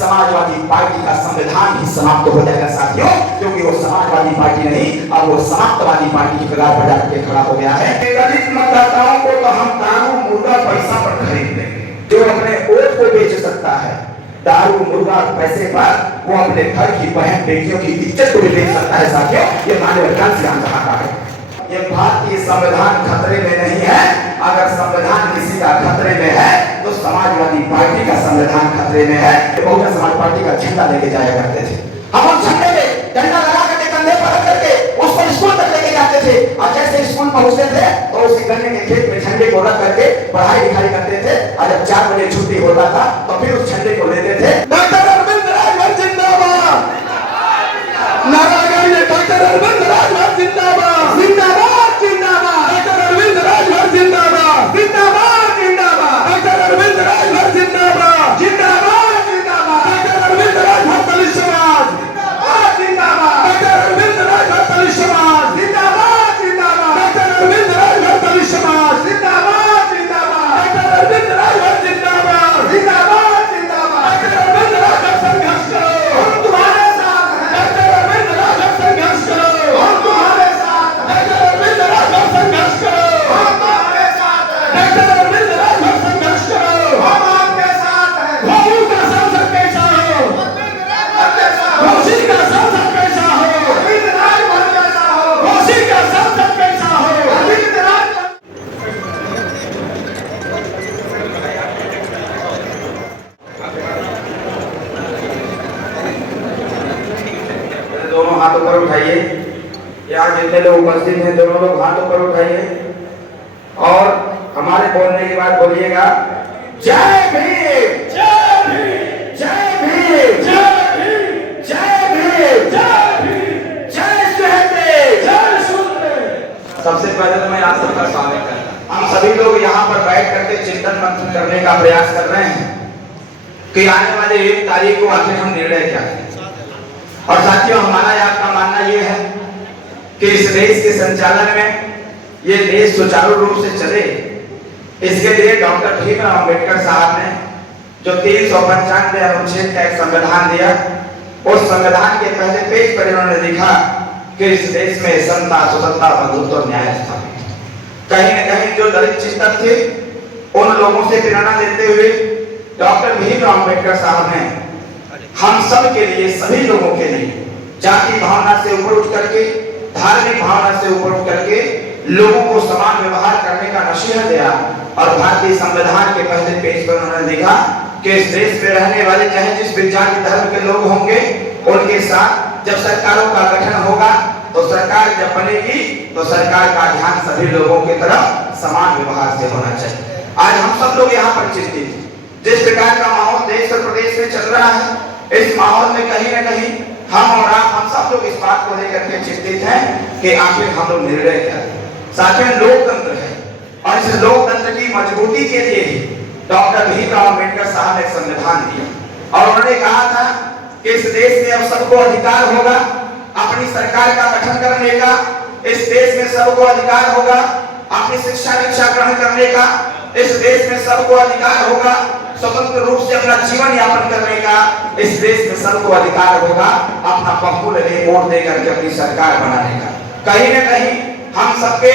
Samajwadi party का संविधान ही समाप्त हो जाएगा साथियों, क्योंकि वो समाजवादी पार्टी नहीं, अब वो समाप्तवादी पार्टी की कगार पर जाकर खड़ा हो गया है। दलित मतदाताओं को तो हम दारू मुर्गा पैसा पर खरीद लेंगे, जो अपने वोट को बेच सकता है दारू मुर्गा पैसे पर, वो अपने घर की बहन बेटियों की इज्जत को भी बेच सकता है साथियों। ये मानव सिद्धांत कहा है। ये भारतीय संविधान खतरे में नहीं है। अगर संविधान किसी का खतरे में है तो समाजवादी पार्टी का संविधान खतरे में है। बहुजन समाज पार्टी का झंडा लेके जाया करते थे, हम उस झंडे में डंडा लगा करके कंधे पर रख करके उसको स्कूल तक लेके जाते थे, और जैसे स्कूल पहुंचते थे तो उसी गन्ने के खेत में झंडे को रख करके पढ़ाई लिखाई करते थे, और जब 4 बजे छुट्टी होता था तो फिर उस झंडे को लेते थे। डॉक्टर अरविंद राजभर जिंदाबाद, नारायण डॉक्टर अरविंद राजभर जिंदाबाद, जिंदाबाद जिंदाबाद, डॉक्टर अरविंद राजभर जिंदाबाद, जिंदाबाद जिंदाबाद, डॉक्टर अरविंद राजभर जिंदाबाद, जिंदाबाद जिंदाबाद, डॉक्टर अरविंद राजभर दलित समाज जिंदाबाद, डॉक्टर अरविंद राजभर दलित समाज जिंदाबाद, जिंदाबाद, डॉक्टर अरविंद राजभर दलित समाज जिंदाबाद, जिंदाबाद, डॉक्टर अरविंद राजभर जिंदाबाद, जिंदाबाद जिंदाबाद, डॉक्टर अरविंद राजभर संघर्ष करो, हम तुम्हारे साथ हैं, डॉक्टर अरविंद राजभर संघर्ष करो, हम तुम्हारे साथ हैं, डॉक्टर अरविंद राजभर संघर्ष करो, हम तुम्हारे साथ हैं, डॉक्टर अरविंद राजभर संघर्ष करो, हम आपके साथ हैं। भाऊ का सांसद कैसा हो, घोषी का सांसद कैसा हो, अरविंद राजभर कैसा हो, घोषी का सांसद कैसा हो, अरविंद राजभर। दोनों हाथ ऊपर उठाइए, यहाँ जितने लोग उपस्थित हैं दोनों लोग हाथ ऊपर उठाइए, और हमारे बोलने के बाद बोलिएगा जय भीम, जय भीम, जय भीम, जय भीम, जय भीम, जय भीम, जय सुहेलदेव, जय सुहेलदेव। सबसे पहले तो मैं आप सबका स्वागत करता हूं। हम सभी लोग यहाँ पर बैठ करके चिंतन मंथन करने का प्रयास कर रहे हैं कि आने वाले 1 तारीख को आखिर हम निर्णय क्या करें। और साथियों, हमारा आपका मानना यह है कि इस देश के संचालन में ये देश सुचारू रूप से चले, इसके लिए डॉक्टर भीमराव अंबेडकर साहब ने जो 395 अनुच्छेद का एक संविधान दिया, उस संविधान के पहले पेज पर इन्होंने लिखा कि इस देश में समता, स्वतंत्रता, बंधुत्व और न्याय स्थापित। कहीं न कहीं जो दलित चिंतक थे उन लोगों से प्रेरणा लेते हुए डॉक्टर भीमराव अंबेडकर साहब ने हम सब के लिए, सभी लोगों के लिए जाति भावना से ऊपर उठ करके, धार्मिक भावना से ऊपर उठ करके लोगों को समान व्यवहार करने का नसीहत दिया। और भारतीय संविधान के पहले पेज पर उन्होंने लिखा कि इस देश में रहने वाले चाहे जिस भी जाति धर्म के लोग होंगे, उनके साथ जब सरकारों का गठन होगा तो सरकार जब बनेगी तो सरकार का ध्यान सभी लोगों की तरफ समान व्यवहार से होना चाहिए। आज हम सब लोग यहाँ पर चिंतित हैं, जिस प्रकार का माहौल देश और प्रदेश में चल रहा है, इस माहौल में कहीं न कहीं हम और आप, हम सब लोग इस बात को लेकर के चिंतित हैं कि आखिर हम लोग निर्णय क्या करें। साथियों, लोकतंत्र है और इस लोकतंत्र की मजबूती के लिए ही डॉक्टर भीमराव अंबेडकर साहब ने संविधान दिया, और उन्होंने कहा था कि इस देश में अब सबको अधिकार होगा अपनी सरकार का गठन करने का, इस देश में सबको अधिकार होगा अपनी शिक्षा दीक्षा ग्रहण करने का, इस देश में सबको अधिकार होगा स्वतंत्र रूप से अपना जीवन यापन करने का, इस देश में सबको अधिकार होगा अपना बहुमूल्य वोट देकर के अपनी सरकार बनाने का। कहीं न कहीं हम सबके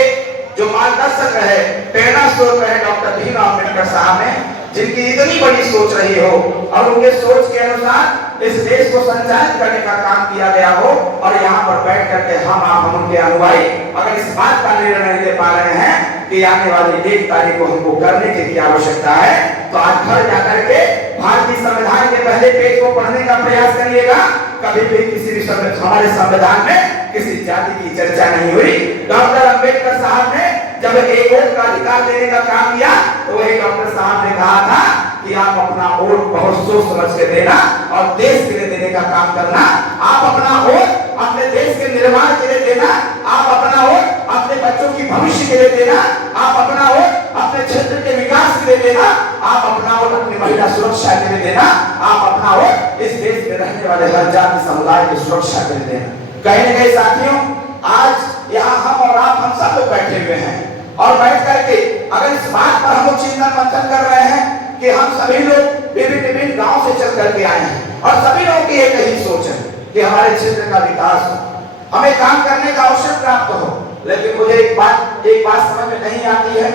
जो मार्गदर्शक रहे, प्रेरणा स्रोत रहे डॉक्टर भीमराव अंबेडकर साहब ने, जिनकी इतनी बड़ी सोच रही हो और उनके सोच के अनुसार इस देश को संचालित करने का काम किया गया हो, और यहाँ पर बैठ करके हम उनके अनुयायी अगर इस बात का निर्णय नहीं ले पा रहे हैं कि आने वाली 1 तारीख को हमको करने की क्या आवश्यकता है, तो आज घर जाकर के भारतीय संविधान के पहले पेज को पढ़ने का प्रयास करिएगा। कभी भी किसी भी हमारे संविधान में किसी जाति की चर्चा नहीं हुई। डॉक्टर अंबेडकर साहब ने जब एक वोट का अधिकार देने का काम किया तो वही डॉक्टर साहब ने कहा था कि आप अपना वोट बहुत सोच समझ के देना और देश के लिए देने का काम करना। आप अपना वोट अपने देश के निर्माण के लिए देना, आप अपना वोट अपने बच्चों की भविष्य के लिए देना, आप अपना वोट अपने क्षेत्र के विकास के लिए देना, आप अपना वोट अपनी महिला सुरक्षा के लिए देना, आप अपना वोट इस देश में रहने वाले हर जाति समुदाय की सुरक्षा के लिए देना। कहीं न कहीं साथियों, आज यहाँ हम और आप, हम सब लोग बैठे हुए हैं, और बैठ करके अगर इस बात पर हम लोग चिंतन मंथन कर रहे हैं कि हम सभी लोग विभिन्न गांव से चल करके आए हैं और सभी लोगों की एक ही सोच है कि हमारे क्षेत्र का विकास हो, हमें काम करने का अवसर प्राप्त हो। लेकिन मुझे एक बात समझ में नहीं आती है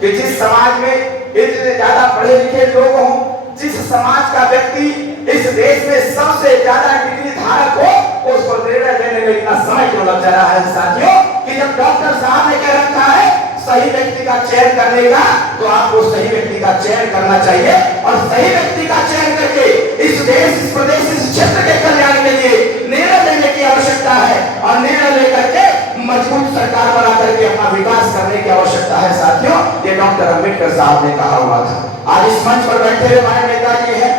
कि जिस समाज में इतने ज्यादा पढ़े लिखे लोग हों, जिस समाज का व्यक्ति इस देश में सबसे ज्यादा डिग्री धारक हो, उसको निर्णय लेने में इतना समय क्यों लग जा रहा है साथियों? कि जब डॉक्टर साहब ने कह रखा है सही व्यक्ति का चयन करने का, तो आपको सही व्यक्ति का चयन करना चाहिए और सही व्यक्ति का चयन करके इस देश, इस प्रदेश, इस क्षेत्र के कल्याण के लिए निर्णय लेने की आवश्यकता है और निर्णय लेकर के मजबूत सरकार बना करके अपना विकास करने की आवश्यकता है साथियों। ये डॉक्टर अंबेडकर साहब ने कहा हुआ था। आज इस मंच पर बैठे हुए हमारे नेताजी हैं,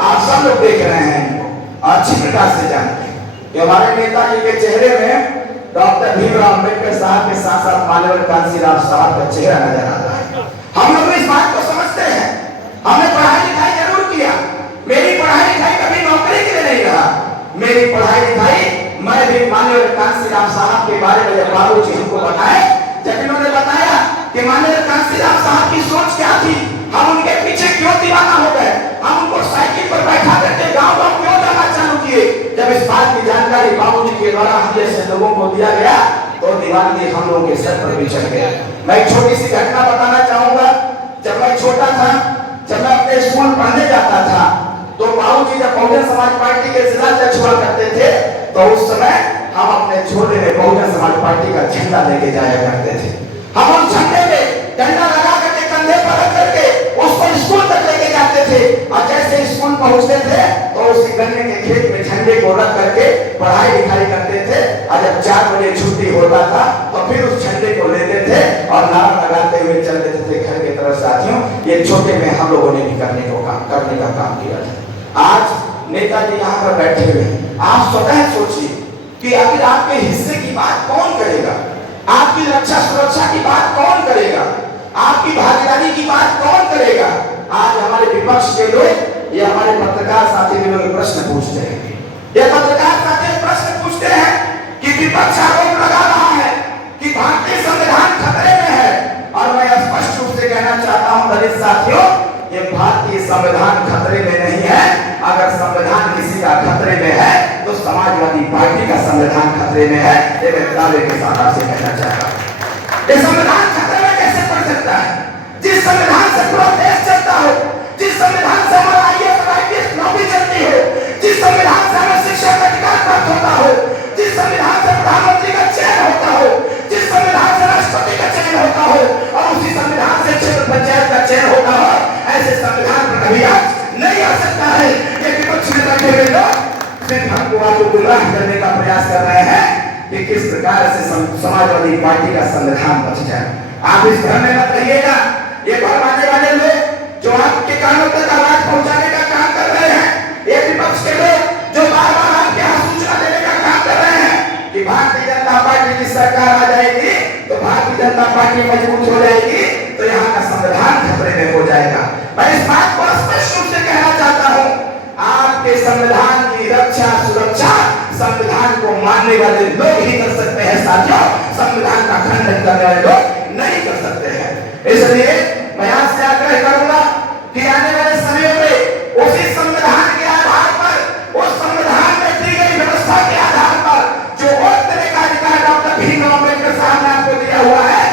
आप सब लोग देख रहे हैं इनको अच्छी प्रकार से जानते हैं कि हमारे नेताजी के चेहरे में डॉक्टर भीमराव अंबेडकर साहब के साथ साथ मान्यवर कांशीराम साहब का चेहरा नजर आता है। हम लोग इस बात को समझते हैं, हमने पढ़ाई लिखाई जरूर किया, मेरी पढ़ाई लिखाई कभी नौकरी के लिए नहीं रहा। मेरी पढ़ाई लिखाई, मैं भी मान्यवर कांशीराम साहब के बारे में जब बाबू जी हमको बताए, जब इन्होंने बताया कि मान्यवर कांशीराम साहब की सोच क्या थी, हम उनके पीछे क्यों दीवाना हो गए, हम उनको साइकिल पर बैठा करके गांव गांव क्यों जाना चालू किए, जब इस बात की जानकारी बाबूजी के द्वारा हम जैसे लोगों को दिया गया तो दीवानगी हम लोगों के सर पर भी चढ़ गया। मैं एक छोटी सी घटना बताना चाहूंगा। जब मैं छोटा था, जब मैं अपने स्कूल पढ़ने जाता था, तो बाबूजी जब बहुजन समाज पार्टी के जिला अध्यक्ष हुआ करते थे, तो उस समय हम अपने झोले में बहुजन समाज पार्टी का झंडा लेके जाया करते थे। हम उस झंडे में डंडा लगा करके कंधे पर रख करके उसको स्कूल तक लेके जाते थे और जैसे स्कूल पहुंचते थे तो उस गन्ने के खेत में झंडे को रख करके पढ़ाई लिखाई करते थे और जब 4 बजे छुट्टी होता था तो फिर उस झंडे को लेते थे और नारा लगाते हुए चल देते थे घर की तरफ। साथियों, ये छोटे में हम लोगों ने भी करने का काम किया था। आज नेताजी यहाँ पर बैठे हुए, आप स्वतः सोचिए कि आखिर आपके हिस्से की बात कौन करेगा, आपकी रक्षा सुरक्षा की बात कौन करेगा, आपकी भागीदारी की बात कौन करेगा। आज हमारे विपक्ष के लोग या हमारे पत्रकार साथी भी लोग प्रश्न पूछते हैं, ये पत्रकार साथी प्रश्न पूछते हैं कि विपक्ष आरोप लगा रहा है कि भारतीय संविधान खतरे में है, और मैं स्पष्ट रूप से कहना चाहता हूं दलित साथियों, ये भारतीय संविधान खतरे में नहीं है। अगर संविधान किसी का खतरे में है तो समाजवादी पार्टी का संविधान खतरे में है। ये मैं दावे के साथ आपसे कहना चाहता हूं। ये संविधान खतरे में कैसे पड़ सकता है? जिस संविधान से पूरा देश चलता हो, जिस संविधान से हमारा IAS नौकरी चलती हो, जिस संविधान से हमें शिक्षा का अधिकार प्राप्त होता हो, जिस संविधान से प्रधानमंत्री का चयन होता हो, जिस संविधान से राष्ट्रपति का चयन होता हो और उसी संविधान से क्षेत्र पंचायत का चयन होता हो, ऐसे संविधान पर कभी आज नहीं आ सकता है। ये विपक्ष में बैठे हुए लोग सिर्फ हमको आपको गुमराह करने का प्रयास कर रहे हैं कि किस प्रकार से समाजवादी पार्टी का संविधान बच जाए। आप इस भ्रम में मत रहिएगा। ये भ्रम आने वाले लोग जो आपके कानों तक आवाज पहुंचाने का काम कर रहे हैं, ये विपक्ष के लोग जो बार-बार आपके यहाँ सूचना देने का काम कर रहे हैं कि भारतीय जनता पार्टी की सरकार आ जाएगी तो भारतीय जनता पार्टी मजबूत हो जाएगी, तो यहाँ का संविधान खतरे में हो जाएगा। मैं इस बात को स्पष्ट रूप से कहना चाहता हूँ, आपके संविधान की रक्षा सुरक्षा संविधान को मानने वाले लोग ही कर सकते हैं साथियों, संविधान का खंडन करने वाले लोग नहीं कर सकते हैं। इसलिए मैं आपसे आग्रह करूंगा कि आने वाले समय में उसी संविधान के आधार पर, उस संविधान में दी गई व्यवस्था के आधार पर जो वोट देने का अधिकार डॉक्टर भीमराव अम्बेडकर साहब ने आपको दिया हुआ है,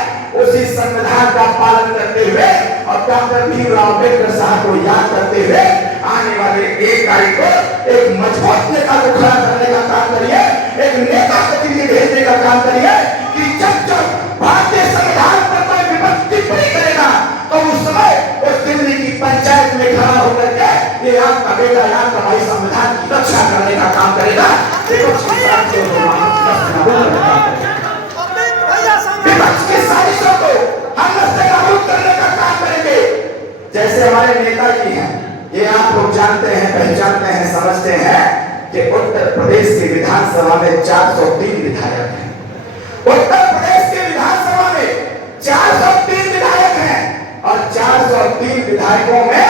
उसी संविधान का पालन करते हुए और डॉक्टर भीमराव अम्बेडकर साहब को याद करते हुए आने वाले 1 तारीख को एक मजबूत नेता को खड़ा करने का काम करिए, एक नेता को दिल्ली भेजने का काम करिए कि जब भारतीय संविधान पर कोई विपक्ष टिप्पणी करेगा तो उस समय उस दिल्ली की पंचायत में खड़ा होकर के ये आपका बेटा, आपका भाई संविधान की रक्षा करने का काम करेगा। विपक्ष की साजिशों को हम नाबूद करने का काम करेंगे। जैसे हमारे नेताजी हैं, ये आप लोग जानते हैं, पहचानते हैं, समझते हैं कि उत्तर प्रदेश की विधानसभा में 403 विधायक हैं। उत्तर प्रदेश के विधानसभा में 403 विधायक हैं और 403 विधायकों में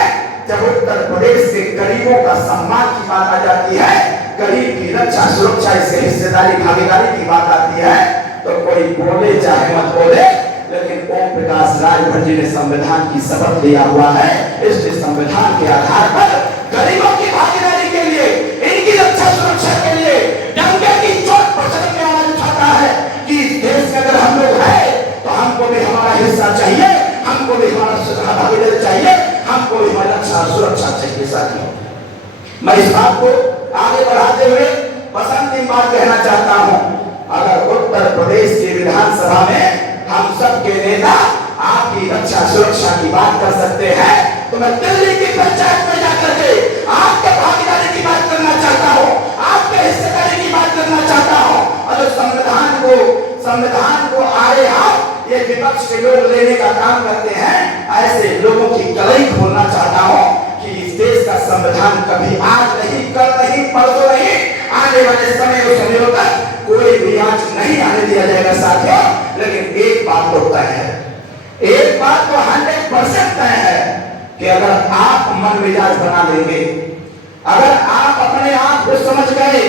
जब उत्तर प्रदेश के गरीबों का सम्मान की बात आ जाती है, गरीब की रक्षा सुरक्षा, इसके हिस्सेदारी भागीदारी की बात आती है, तो कोई बोले चाहे मत बोले, लेकिन ओम प्रकाश राजभर जी ने संविधान की शपथ लिया हुआ है। इसलिए संविधान के आधार पर गरीबों की भागीदारी के लिए, इनकी रक्षा सुरक्षा के लिए डंके की चोट पर चढ़ के आवाज उठाता है कि इस देश में अगर हम लोग हैं तो हमको भी हमारा हिस्सा चाहिए, हमको भी हमारा भागीदारी चाहिए, हमको भी हमारी रक्षा सुरक्षा चाहिए। साथियों, मैं इस बात को आगे बढ़ाते हुए बस अंतिम बात कहना चाहता हूं, अगर उत्तर प्रदेश की विधानसभा में हम सबके नेता आपकी रक्षा सुरक्षा की बात कर सकते हैं, तो मैं दिल्ली की पंचायत में जाकर के आपके भागीदारी की बात करना चाहता हूं, आपके हिस्सेदारी की बात करना चाहता हूं। और संविधान को आड़े हाथ ये विपक्ष के लोग लेने का काम करते हैं, ऐसे लोगों की कलई खोलना चाहता हूं कि इस देश का संविधान कभी आज नहीं, कल नहीं, परसों नहीं, आने वाले समय तक कोई भी आंच नहीं आने दिया जाएगा। साथियों, लेकिन एक बात तो तय है, एक बात तो 100% तय है कि अगर आप मन मिजाज बना लेंगे, अगर आप अपने आप को समझ गए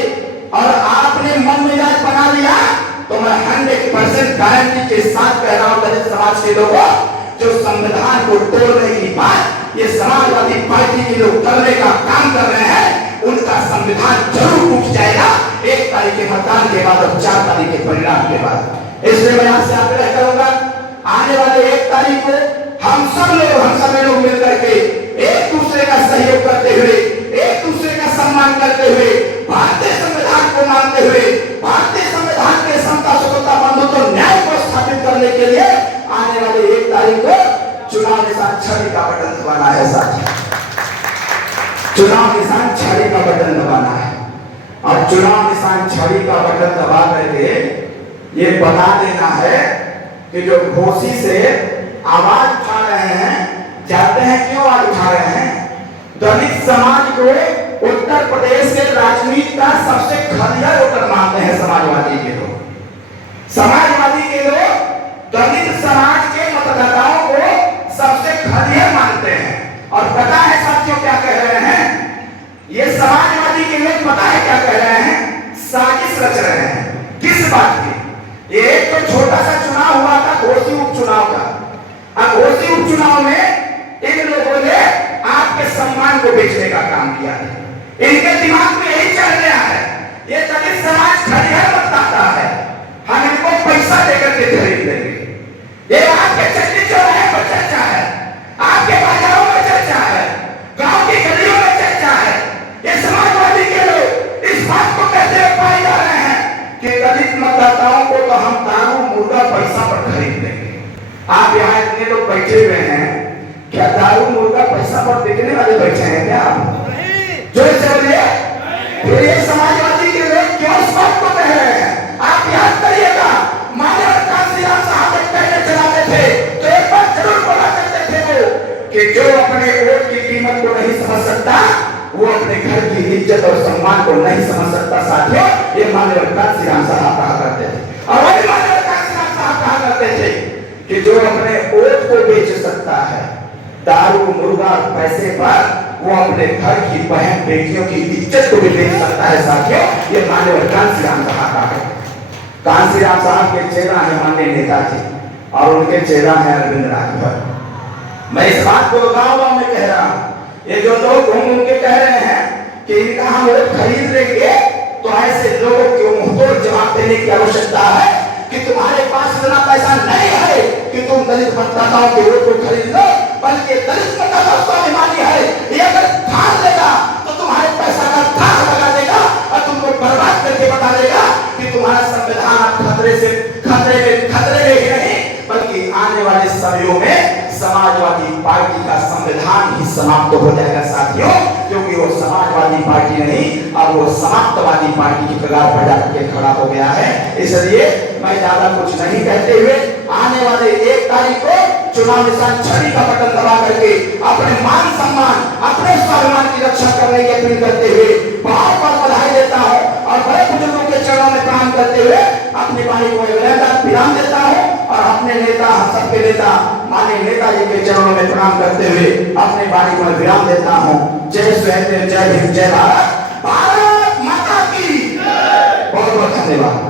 और आपने मन मिजाज बना लिया, तो मैं 100% गारंटी के साथ कह रहा हूं दलित समाज के लोगों, जो संविधान को तोड़ने की बात ये समाजवादी पार्टी के लोग करने का काम कर रहे हैं, उनका संविधान जरूर टूट जाएगा 1 तारीख के मतदान के बाद और 4 तारीख के परिणाम के बाद। इसलिए मैं आपसे आग्रह करूंगा, आने वाले 1 तारीख को हम सब लोग मिलकर के एक दूसरे का सहयोग करते हुए, एक दूसरे का सम्मान करते हुए, भारतीय संविधान को मानते हुए, भारतीय संविधान के समता स्वतंत्रता बंधुत्व न्याय को स्थापित करने के लिए आने वाले 1 तारीख को चुनाव निशान छड़ी का बटन दबाना है। साथियों, चुनाव निशान छड़ी का बटन दबाना है और चुनाव निशान छड़ी का बटन दबा करके ये बता देना है कि जो घोषी से आवाज उठा रहे हैं, जानते हैं क्यों आवाज उठा रहे हैं? दलित समाज को उत्तर प्रदेश के राजनीति का सबसे खलिया वोटर मानते हैं समाजवादी के लोग। समाजवादी के लोग दलित समाज के मतदाताओं को सबसे खलिया मानते हैं। और पता है साथियों क्या कह रहे हैं? ये समाजवादी के लोग पता है क्या कह रहे हैं? साजिश रच रहे हैं। किस बात की? ये एक तो छोटा सा चुनाव हुआ था, घोषी उपचुनाव का। अब घोषी उपचुनाव में इन लोगों ने आपके सम्मान को बेचने का काम किया है। इनके दिमाग में यही चल गया है, ये दलित समाज खलिया मतदाता है, हम इनको पैसा देकर के खरीद लेंगे। ये आपके चट्टी चौराहे पर चर्चा है, आपके बाजारों में चर्चा है, गांव की गलियों में चर्चा है। ये समाजवादी के लोग इस बात को कहते हुए पाए जा रहे हैं कि दलित मतदाताओं को तो हम दारू मुर्गा पैसा पर खरीद लेंगे। आप यहाँ इतने लोग बैठे हुए हैं, क्या दारू मुर्गा पैसा पर बिकने वाले बैठे हैं क्या? जो चलिए फिर ये समाजवादी के लोग क्यों इस बात को कह रहे हैं? आप याद करिएगा, मानव कांसीराम साहब एक पहले चलाते थे तो एक बार जरूर बोला करते थे वो कि जो अपने वोट की कीमत को नहीं समझ सकता वो अपने घर की इज्जत और सम्मान को नहीं समझ सकता। साथियों, ये मानव कांसीराम साहब कहा करते थे। और वही मानव कांसीराम साहब कहा करते थे कि जो अपने वोट को बेच सकता है दारू मुर्गा पैसे पर, वो अपने घर की बहन बेटियों की इज्जत को भी बेच सकता है। साथियों, ये मानव कांसीराम साहब का है। कांसीराम साहब के चेहरा है माननीय नेताजी और उनके चेहरा है अरविंद राजभर। मैं इस बात को गाँव में कह रहा हूँ, ये जो लोग घूम घूम के कह रहे हैं कि इनका हम वोट खरीद लेंगे, तो ऐसे लोगों को मुंहतोड़ जवाब देने की आवश्यकता है कि तुम्हारे पास इतना पैसा नहीं है कि तुम दलित मतदाताओं के वोट को खरीद लो, बल्कि दलित मतदाता स्वाभिमानी है, ये अगर ठान लेगा तो तुम्हारे पैसा का थाह लगा देगा और तुमको बर्बाद करके बता देगा कि तुम्हारा संविधान खतरे में ही नहीं बल्कि आने वाले समयों में समाजवादी पार्टी का संविधान ही समाप्त हो जाएगा। साथियों, क्योंकि वो समाजवादी पार्टी नहीं, अब वो समाप्तवादी पार्टी की कगार पर जाकर खड़ा हो गया है। इसलिए मैं ज्यादा कुछ नहीं कहते हुए आने वाले 1 तारीख को चुनाव निशान छड़ी का बटन दबा करके अपने मान सम्मान, अपने स्वाभिमान की रक्षा करने की अपील करते हुए बहुत बहुत बधाई देता हूँ और बड़े बुजुर्गों के चरणों में प्रणाम करते हुए अपनी वाणी को विराम देता हूँ और अपने नेता, हम सबके नेता माननीय नेताजी के चरणों में प्रणाम करते हुए अपने वाणी को विराम देता हूँ। जय श्री जय भीम, जय भारत, भारत माता की। बहुत बहुत धन्यवाद।